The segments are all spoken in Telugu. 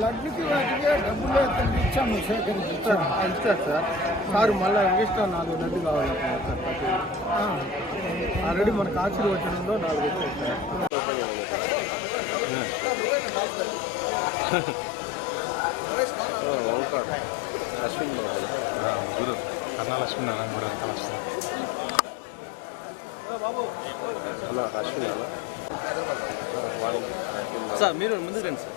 లడ్డుకి వాటికి డబ్బులు ఇచ్చాము సేకరించి ఇచ్చాము. ఇస్తారు సార్. సార్ మళ్ళీ ఎక్స్ట్రా నాలుగు నడ్డు కావాలి ఆ, ఆల్రెడీ మనకు ఆశీర్వచనంలో నాలుగు వచ్చాయి సార్. గురు కన్నా లక్ష్మీ నారాయణ గురు అంతా వస్తుంది సార్ మీరు ముందుకు రండి సార్.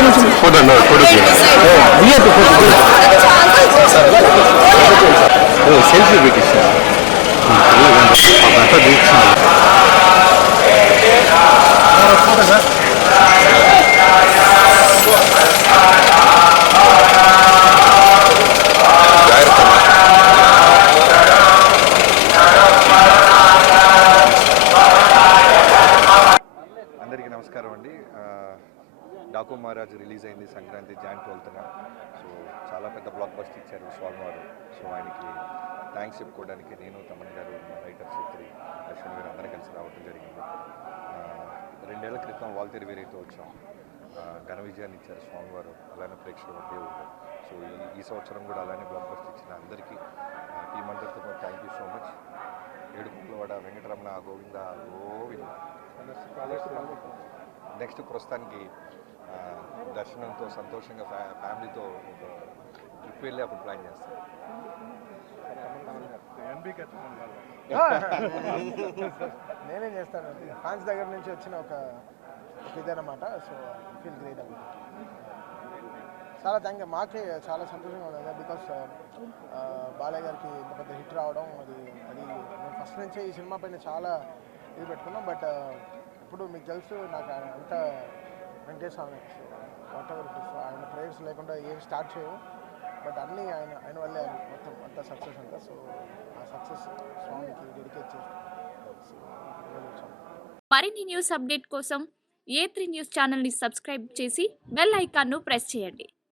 ఇంకో ఫోటో ఫోటో సెల్ఫీ పెట్టిస్తాను అంతా తీర్చాను అందరికీ నమస్కారం అండి. డాకు మహారాజ్ రిలీజ్ అయింది సంక్రాంతి జాన్ ట్వెల్త్న. సో చాలా పెద్ద బ్లాక్ బస్ట్ ఇచ్చారు స్వామి వారు సో ఆయనకి థ్యాంక్స్ చెప్పుకోవడానికి నేను తమన్ గారు మా రైటర్ చిత్రి అశ్విన్ గారు అందరం కలిసి రావడం జరిగింది. రెండేళ్ళ క్రితం వాల్తేరు వేరేతో వచ్చాం. ఘన విజయాన్ని ఇచ్చారు స్వామివారు. అలానే ప్రేక్షకులు దేవుడు సో ఈ ఈ సంవత్సరం కూడా అలానే బ్లాక్ బస్ట్ ఇచ్చిన అందరికీ టీం అందరితో థ్యాంక్ యూ సో మచ్. ఏడుకుంటలవాడ వెంకటరమణ గోవింద నెక్స్ట్ ప్రస్తుతానికి దర్శనంతో సంతోషంగా ఫ్యా ఫ్యామిలీతో ఒక ట్రిప్ వెళ్ళి అప్పుడు ప్లాన్ చేస్తాం. నేనే చేస్తాను. ఫ్యాన్స్ దగ్గర నుంచి వచ్చిన ఒక ఇదన్నమాట సో ఫీల్ గ్రేట్ అనమాట చాలా థ్యాంక్ యూ మాకే చాలా సంతోషంగా ఉంది. బికాస్ uh, బాలయ్య గారికి ఇంత పెద్ద హిట్ రావడం అది అది మేము ఫస్ట్ నుంచే ఈ సినిమా పైన చాలా ఇది పెట్టుకున్నాం. బట్ ఇప్పుడు మీకు తెలుసు నాకు ఆయన అంత వెంకటేష్ స్వామి వాట్ ఎవర్ ఆయన ప్రేయర్స్ లేకుండా ఏం స్టార్ట్ చేయవు. బట్ అన్నీ ఆయన ఆయన వల్లే మొత్తం అంత సక్సెస్ అంతా సో ఆ సక్సెస్ స్వామికి డెడికేట్ చేస్తాం. మరిన్ని న్యూస్ అప్డేట్ కోసం ఏ త్రీ న్యూస్ ఛానల్ని సబ్స్క్రైబ్ చేసి బెల్ ఐకాన్ను ప్రెస్ చేయండి.